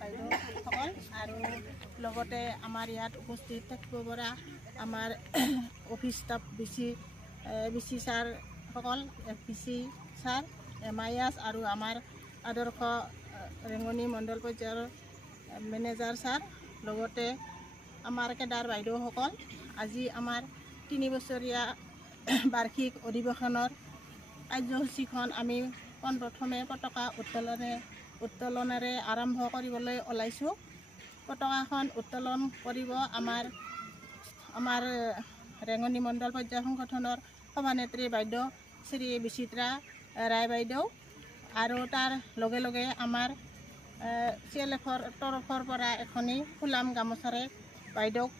বাইদেউসকল আৰু লগতে আমাৰ ইয়াত উপস্থিত থাকিব পৰা আমাৰ অফিচ ষ্টাফ বিচি ছাৰসকল FPC ছাৰ MIS আৰু আমাৰ আদৰ্শ ৰেঙনি মণ্ডল পৰ্যায়ৰ মেনেজাৰ ছাৰ লগতে আমাৰ কেডাৰ বাইদেউসকল আজি আমাৰ 3 বছৰীয়া বাৰ্ষিক অধিৱেশনৰ কাৰ্যসূচীখন আমি পোনপ্ৰথমে পতাকা উত্তোলনেৰে আৰম্ভ কৰিবলৈ ওলাইছোঁ। পতাকাখন উত্তোলন কৰিব আমাৰ ৰেঙনি মণ্ডল পৰ্যায় সংগঠনৰ সভানেত্ৰী বাইদেউ শ্ৰী বিচিত্ৰা ৰায় বাইদেউ আৰু তাৰ লগে লগে আমাৰ CLF-ৰ তৰফৰ পৰা এখনি ফুলাম গামোচাৰে বাইদেউক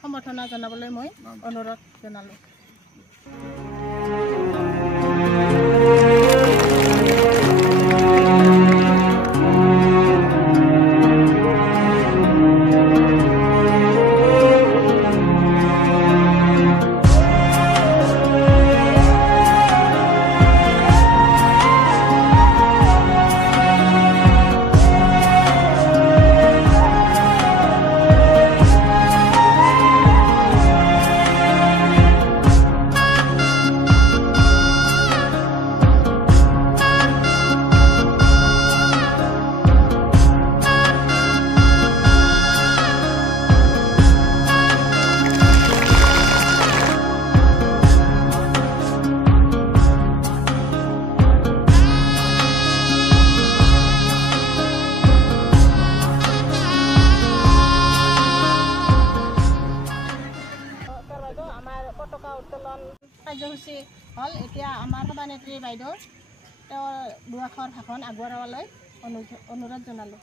সম্বৰ্ধনা জনাবলৈ মই অনুৰোধ জনালোঁ। পতাকা উত্তোলন কাৰ্যসূচী হ'ল। এতিয়া আমাৰ সভানেত্ৰী বাইদেউ তেওঁৰ দুআষৰ ভাষণ আগবঢ়াবলৈ অনুৰোধ জনালোঁ।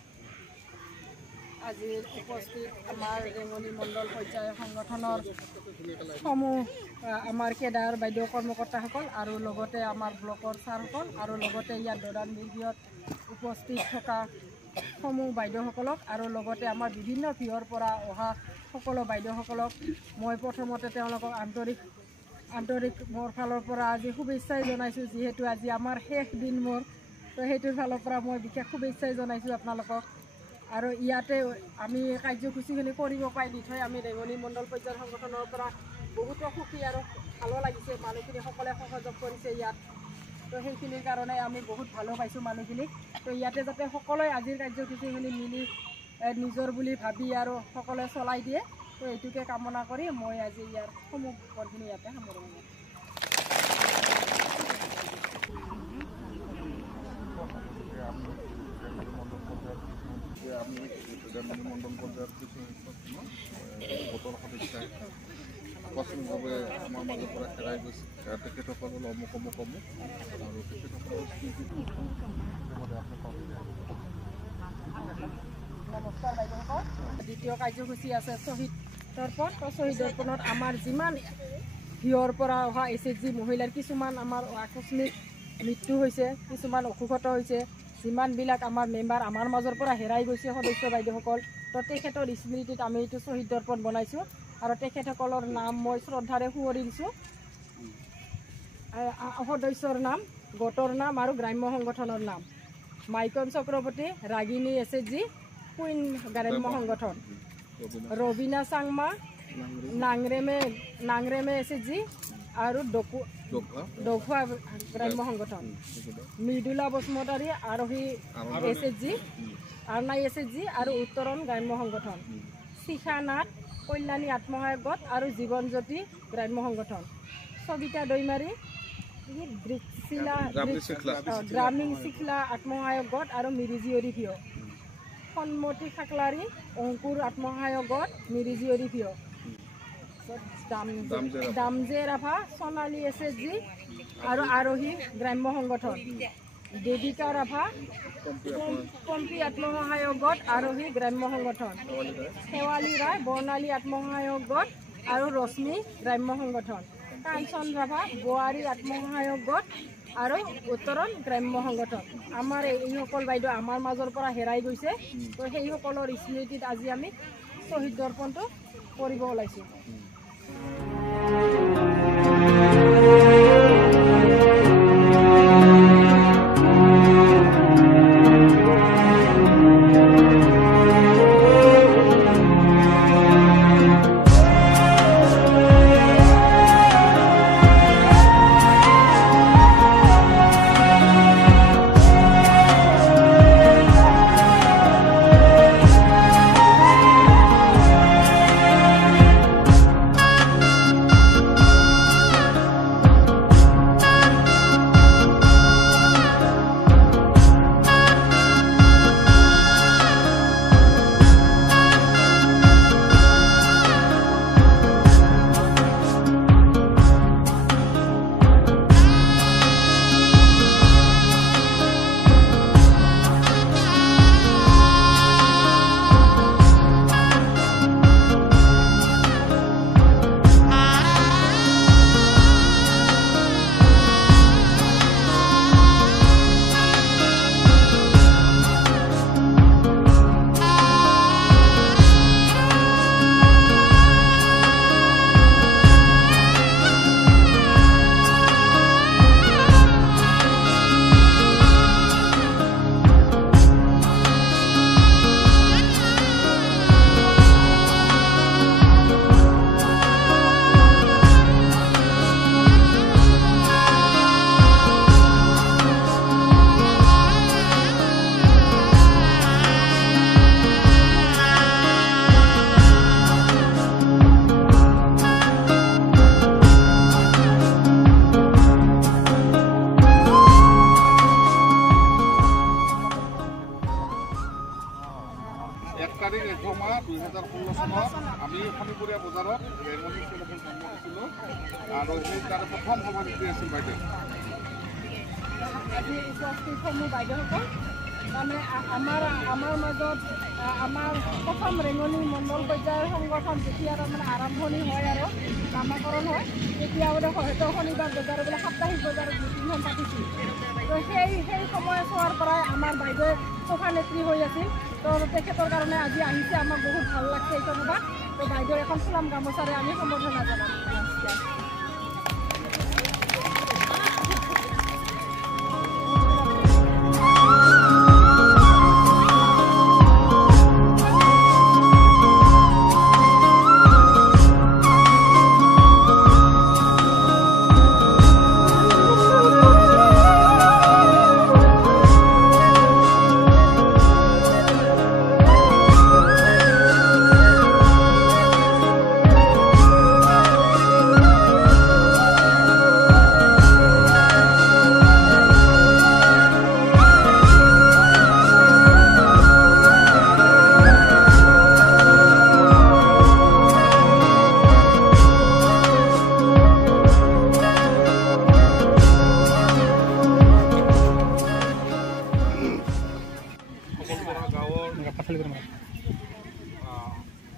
আজিৰ উপস্থিত আমাৰ ৰেঙনি মণ্ডল পৰ্যায় সংগঠনৰ সমূহ আমাৰ কেডাৰ বাইদেউ কৰ্মকৰ্তাসকল আৰু লগতে আমাৰ ব্লকৰ ছাৰসকল আৰু লগতে ইয়াত দৰাণ বিভাগত উপস্থিত থকা সমূহ বাইদেউসকলক আৰু লগতে আমাৰ বিভিন্ন ভিৰৰ পৰা অহা সকলো বাইদেউসকলক মই প্ৰথমতে তেওঁলোকক আন্তৰিক মোৰ ফালৰ পৰা আজি শুভেচ্ছাই জনাইছোঁ। যিহেতু আজি আমাৰ শেষ দিন মোৰ, তো সেইটোৰ ফালৰ পৰা মই বিশেষ শুভেচ্ছাই জনাইছোঁ আপোনালোকক। আৰু ইয়াতে আমি কাৰ্যসূচীখিনি কৰিব পাই নিশ্চয় আমি ৰেঙনি মণ্ডল পৰ্যায়ৰ সংগঠনৰ পৰা বহুতো সুখী আৰু ভালো লাগিছে। মানুহখিনি সকলে সহযোগ কৰিছে ইয়াত, তো সেইখিনিৰ কাৰণে আমি বহুত ভালো পাইছোঁ মানুহখিনিক। তো ইয়াতে যাতে সকলোৱে আজিৰ কাৰ্যসূচীখিনি মিলি নিজৰ বুলি ভাবি আৰু সকলোৱে চলাই দিয়ে, তো এইটোকে কামনা কৰি মই আজি ইয়াৰ সমূহ পদখিনি ইয়াতে সামৰণি। আমি ৰেঙনি মণ্ডল পৰ্যায়ৰ কিছু গোটৰ সদস্যাই আকস্মিকভাৱে আমাৰ মাজৰ পৰা হেৰাই গৈছে। তেখেতসকলৰ অমুক আৰু তেখেতসকলৰ নমস্কাৰ বাইদেউসকল। দ্বিতীয় কাৰ্যসূচী আছে শ্বহীদ দৰ্পণ। তো শ্বহীদ দৰ্পণত আমাৰ যিমান ভিৰৰ পৰা অহা SHG মহিলাৰ কিছুমান আমাৰ আকস্মিক মৃত্যু হৈছে, কিছুমান অসুখত হৈছে, যিমানবিলাক আমাৰ মেম্বাৰ আমাৰ মাজৰ পৰা হেৰাই গৈছে সদস্য বাইদেউসকল, তো তেখেতৰ স্মৃতিত আমি এইটো শ্বহীদ দৰ্পণ বনাইছোঁ আৰু তেখেতসকলৰ নাম মই শ্ৰদ্ধাৰে সুঁৱৰি দিছোঁ। সদস্যৰ নাম, গোটৰ নাম আৰু গ্ৰাম্য সংগঠনৰ নাম: মাইকন চক্ৰৱৰ্তী, ৰাগিনী SHG, কুইন গ্ৰাম্য সংগঠন, ৰবিনা চাংমা, নাংৰেমে SHG আৰু ডফুৱা গ্ৰাম্য সংগঠন, মৃদুলা বসুমতাৰী আৰোহী SHG, আৰনাই SHG আৰু উত্তৰণ গ্ৰাম্য সংগঠন, শিখা নাথ কল্যাণী আত্মসহায়ক গোট আৰু জীৱন জ্যোতি গ্ৰাম্য সংগঠন, সবিতা দৈমাৰী গ্ৰামীণ চিখলা আত্মসহায়ক গোট আৰু মিৰিজীয়ৰী ভিঅ, সন্মতি খাকলাৰী অংকুৰ আত্মসহায়ক গোট মিৰিজীয়ৰী ভিঅ, দামজে ৰাভা সোণালী SHG আৰু আৰোহী গ্ৰাম্য সংগঠন, দেবিকা ৰাভা পম্পী আত্মসহায়ক গোট আৰোহী গ্ৰাম্য সংগঠন, শেৱালী ৰায় বৰ্ণালী আত্মসহায়ক গোট আৰু ৰশ্মি গ্ৰাম্য সংগঠন, কাঞ্চন ৰাভা বোৱাৰী আত্মসহায়ক গোট আৰু উত্তৰণ গ্ৰাম্য সংগঠন। আমাৰ এইসকল বাইদেউ আমাৰ মাজৰ পৰা হেৰাই গৈছে, তো সেইসকলৰ স্মৃতিত আজি আমি শ্বহীদ দৰ্পণটো কৰিব ওলাইছোঁ। 1 তাৰিখ 1 মাহ 2016 চনত আমি শনিপুৰীয়া বজাৰত ৰেঙনি চেলখন জন্ম দিছিলোঁ আৰু সেই তাৰে প্ৰথম সভাপতি আছিল বাইদেউ। আজি উপস্থিতসমূহ বাইদেউসকল মানে আমাৰ মাজত আমাৰ প্ৰথম ৰেঙনি মণ্ডল পৰ্যায়ৰ সংগঠন যেতিয়া তাৰমানে আৰম্ভণি হয় আৰু নামাকৰণ হয় তেতিয়া বোলে হয়তো শনিবাৰ বজাৰ বোলে সাপ্তাহিক বজাৰত মিটিংখন পাতিছিল। তো সেই সময়ছোৱাৰ পৰাই আমাৰ বাইদেৱে সভানেত্ৰী হৈ আছিল। তো তেখেতৰ কাৰণে আজি আহিছে, আমাক বহুত ভাল লাগছে এইটো সভা। তো বাইদেউ এখন ফুলাম গামোচাৰে আমি সম্বৰ্ধনা জনাম।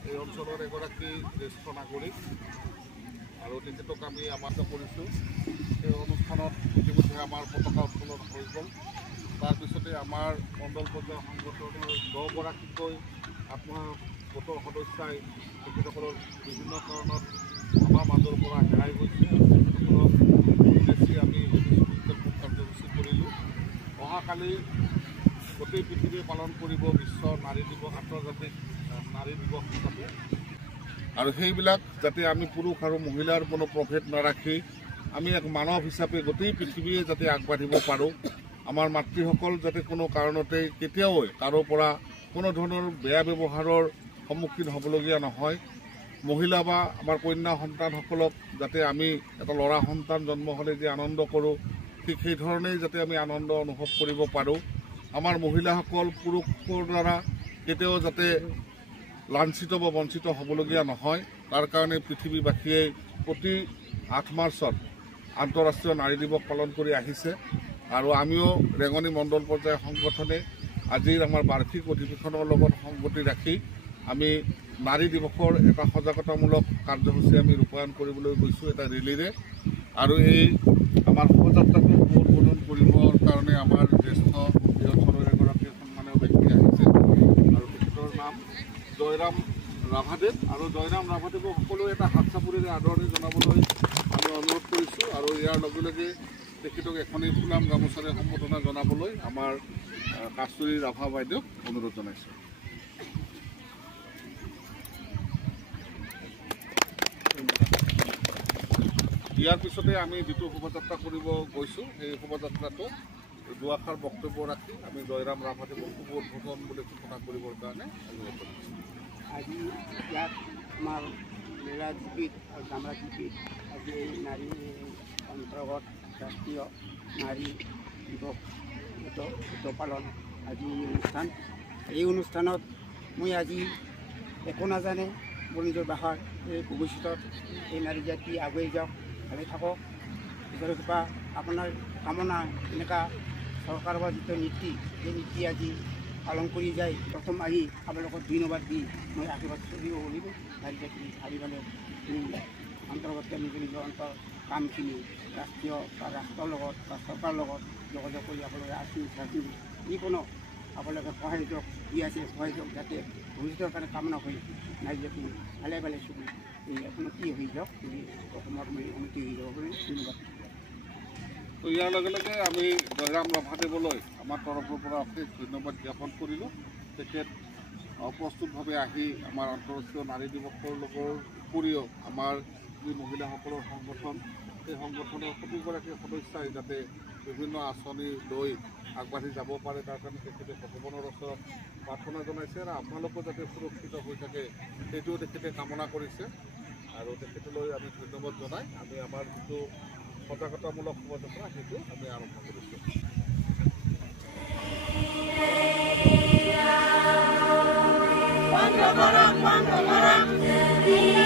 এই অঞ্চলৰ এগৰাকী জ্যেষ্ঠ নাগৰিক আৰু তেখেতক আমি আমাত কৰিছোঁ। সেই অনুষ্ঠানত ইতিমধ্যে আমাৰ পতাকা উত্তোলন হৈ গ'ল। তাৰপিছতে আমাৰ মণ্ডল পৰ্যায়ৰ সংগঠনৰ 10গৰাকীকৈ আত্মগোটৰ সদস্যাই তেখেতসকলৰ বিভিন্ন কাৰণত আমাৰ মাজৰ পৰা হেৰাই গৈছে। তেখেতসকলক উদ্দেশ্যি আমি কাৰ্যসূচী কৰিলোঁ। অহাকালি গোটেই পৃথিৱীয়ে পালন কৰিব বিশ্ব নাৰী দিৱস, আন্তৰ্জাতিক নাৰী দিৱস হিচাপে। আৰু সেইবিলাক যাতে আমি পুৰুষ আৰু মহিলাৰ কোনো প্ৰভেদ নাৰাখি আমি এক মানৱ হিচাপে গোটেই পৃথিৱীয়ে যাতে আগবাঢ়িব পাৰোঁ। আমাৰ মাতৃসকল যাতে কোনো কাৰণতে কেতিয়াও কাৰো পৰা কোনো ধৰণৰ বেয়া ব্যৱহাৰৰ সন্মুখীন হ'বলগীয়া নহয়। মহিলা বা আমাৰ কন্যা সন্তানসকলক যাতে আমি এটা ল'ৰা সন্তান জন্ম হ'লে যে আনন্দ কৰোঁ, ঠিক সেই ধৰণেই যাতে আমি আনন্দ অনুভৱ কৰিব পাৰোঁ। আমাৰ মহিলাসকল পুৰুষৰ দ্বাৰা কেতিয়াও যাতে লাঞ্ছিত বা বঞ্চিত হ'বলগীয়া নহয়, তাৰ কাৰণে পৃথিৱীবাসীয়ে প্ৰতি 8 মাৰ্চত আন্তঃৰাষ্ট্ৰীয় নাৰী দিৱস পালন কৰি আহিছে। আৰু আমিও ৰেঙনি মণ্ডল পৰ্যায়ৰ সংগঠনে আজিৰ আমাৰ বাৰ্ষিক অধিৱেশনৰ লগত সংগতি ৰাখি আমি নাৰী দিৱসৰ এটা সজাগতামূলক কাৰ্যসূচী আমি ৰূপায়ণ কৰিবলৈ গৈছোঁ এটা ৰেলীৰে। আৰু এই আমাৰ শোভাযাত্ৰাটো উদ্বোধন কৰিবৰ কাৰণে আমাৰ জ্যেষ্ঠ এই অঞ্চলৰ এগৰাকী সন্মানীয় ব্যক্তি আহিছে আৰু তেখেতৰ নাম জয়ৰাম ৰাভাদেৱ। আৰু জয়ৰাম ৰাভাদেৱক সকলোৱে এটা হাত চাপৰিৰে আদৰণি জনাবলৈ আমি অনুৰোধ কৰিছোঁ। আৰু ইয়াৰ লগে লগে তেখেতক এখনেই ফুলাম গামোচাৰে সম্বৰ্ধনা জনাবলৈ আমাৰ কাস্তুৰী ৰাভা বাইদেউক অনুৰোধ জনাইছোঁ। ইয়াৰ পিছতে আমি যিটো শোভাযাত্ৰা কৰিব গৈছোঁ সেই শোভাযাত্ৰাটো দুআষাৰ বক্তব্য ৰাখি আমি জয়ৰাম ৰাভাদেৱক শুভ উদ্বোধন বুলি ঘোষণা কৰিবৰ কাৰণে অনুৰোধ কৰিছোঁ। আজি ইয়াত আমাৰ মেলা জিপিত আৰু গামৰা জিপিত আজি এই নাৰী অন্তৰ্গত ৰাষ্ট্ৰীয় নাৰী দিৱস পালন আজি অনুষ্ঠান। এই অনুষ্ঠানত মই আজি একো নাজানে মোৰ নিজৰ ভাষাৰ এই ভৱিষ্যতত এই নাৰী জাতি আগুৱাই যাওক, ভালে থাকক, ঈশ্বৰৰ কৃপা আপোনাৰ কামনা এনেকুৱা চৰকাৰৰ যিটো নীতি সেই নীতি আজি পালন কৰি যায়। প্ৰথম আহি আপোনালোকক ধন্যবাদ দি মই আশীৰ্বাদ কৰিব লাগিব। নাৰী জাতি ভাবি পালে অন্তৰ্গত নিজৰ নিজৰ অন্তৰ কামখিনি ৰাষ্ট্ৰীয় বা ৰাষ্ট্ৰৰ লগত বা চৰকাৰৰ লগত যোগাযোগ কৰি আপোনালোকে আঁচনি যিকোনো আপোনালোকে সহায়ক দি আছে, সহায়ক যাতে ভৱিষ্যতৰ কাৰণে কামনা কৰি নাৰী জাতি ভালে ভালে চলি এই উন্নতি হৈ যাওক, বুলি অসমৰ উন্নতি হৈ যাব বুলি ধন্যবাদ। তো ইয়াৰ লগে লগে আমি জয়ৰাম ৰাভাদেৱলৈ আমাৰ তৰফৰ পৰা অশেষ ধন্যবাদ জ্ঞাপন কৰিলোঁ। তেখেত অপ্ৰস্তুতভাৱে আহি আমাৰ আন্তঃৰাষ্ট্ৰীয় নাৰী দিৱসৰ লগৰ উপৰিও আমাৰ যি মহিলাসকলৰ সংগঠন সেই সংগঠনৰ প্ৰতিগৰাকী সদস্যাই যাতে বিভিন্ন আঁচনি লৈ আগবাঢ়ি যাব পাৰে তাৰ কাৰণে তেখেতে ভগৱানৰ ওচৰত প্ৰাৰ্থনা জনাইছে আৰু আপোনালোকো যাতে সুৰক্ষিত হৈ থাকে সেইটোও তেখেতে কামনা কৰিছে। আৰু তেখেতলৈ আমি ধন্যবাদ জনাই আমি আমাৰ যিটো সজাগতামূলক শোভাযাত্ৰা সেইটো আমি আৰম্ভ কৰিছোঁ। কৰক বন্ধ কৰক